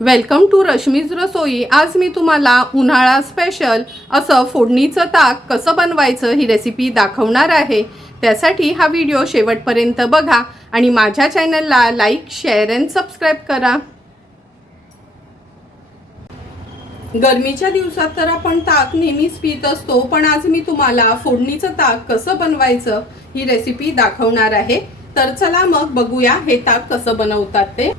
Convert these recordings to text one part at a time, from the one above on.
Welcome to Rashmi's रसोई। आज मी तुम्हाला उन्हाळा स्पेशल असं फोडणीचं ताक कसं बनवायचं ही रेसिपी दाखवणार आहे। त्यासाठी हा व्हिडिओ शेवटपर्यंत बघा आणि माझ्या चॅनलला लाईक, शेअर अँड सबस्क्राईब करा। गरमीच्या दिवसात तर आपण ताक नेहमीच पीत असतो, पण आज मी तुम्हाला फोडणीचं ताक कसं बनवायचं ही रेसिपी दाखवणार आहे। तर चला मग बघूया हे ताक कसं बनवतात ते।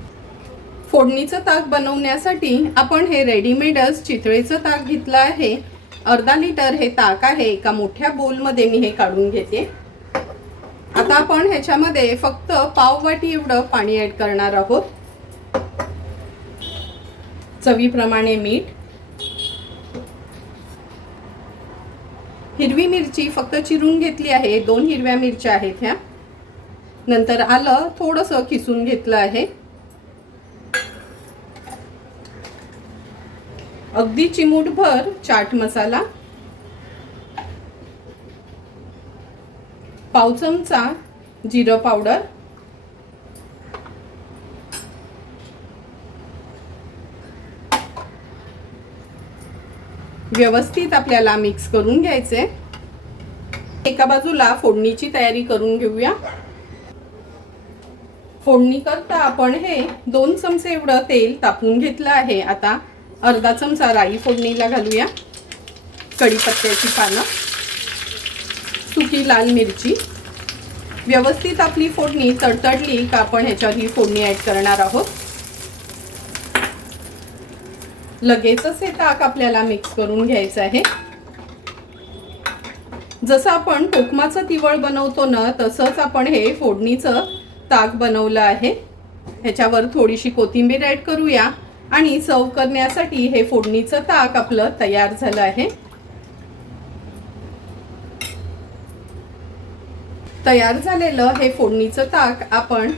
फोडणीचं ताक बनवण्यासाठी आपण हे रेडीमेडच चितळेचं ताक घेतलं आहे। अर्धा लिटर हे ताक आहे। एका मोठ्या बोलमध्ये मी हे काढून घेते। आता आपण ह्याच्यामध्ये फक्त पाव वाटी एवढं पाणी ऍड करणार आहोत। चवीप्रमाणे मीठ, हिरवी मिरची फक्त चिरून घेतली आहे, 2 हिरव्या मिरच्या आहेत ह्या। नंतर आलं थोडंसं किसून घेतलं आहे। अगदी चिमूटभर चाट मसाला, पाव चमचा जिरं पावडर, व्यवस्थित आपल्याला मिक्स करून घ्यायचे। एका बाजूला फोडणीची तयारी करून घेऊया। फोडणी करता आपण हे 2 चमचे एवढं तेल तापवून घेतलं आहे। आता अर्धा चमचा राई फोडणीला घालूया, कढीपत्त्याची पानं, सुकी लाल मिरची। व्यवस्थित आपली फोडणी तडतडली का आपण ह्याच्यावर ही फोडणी ऍड करणार आहोत। लगेचच हे ताक आपल्याला मिक्स करून घ्यायचं आहे। जसं आपण कोकमाचं तिवळ बनवतो ना, तसंच आपण हे फोडणीचं ताक बनवलं आहे। ह्याच्यावर थोडीशी कोथिंबीर ऍड करूया आणि सर्व करण्यासाठी हे फोडणीचं ताक आपलं तयार झालं आहे। तयार झालेलं हे फोडणीचं ताक आपण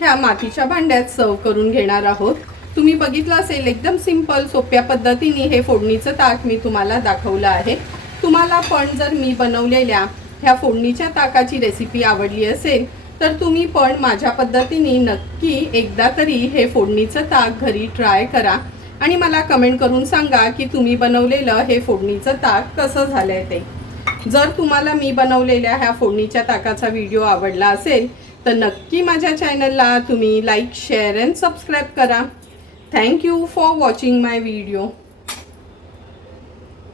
ह्या मातीच्या भांड्यात सर्व करून घेणार आहोत। तुम्ही बघितलं असेल, एकदम सिंपल सोप्या पद्धतीने हे फोडणीचं ताक मी तुम्हाला दाखवलं आहे। तुम्हाला पण जर मी बनवलेल्या ह्या फोडणीच्या ताकाची रेसिपी आवडली असेल तर तुम्ही पण माझ्या पद्धतीने नक्की एकदा तरी हे फोडणीचं ताक घरी ट्राय करा आणि मला कमेंट करून सांगा की तुम्ही बनवलेलं हे फोडणीचं ताक कसं झालंय ते। जर तुम्हाला मी बनवलेल्या ह्या फोडणीच्या ताकाचा व्हिडिओ आवडला असेल तर नक्की माझ्या चॅनलला तुम्ही लाईक, शेअर अँड सबस्क्राईब करा। Thank you for watching my video.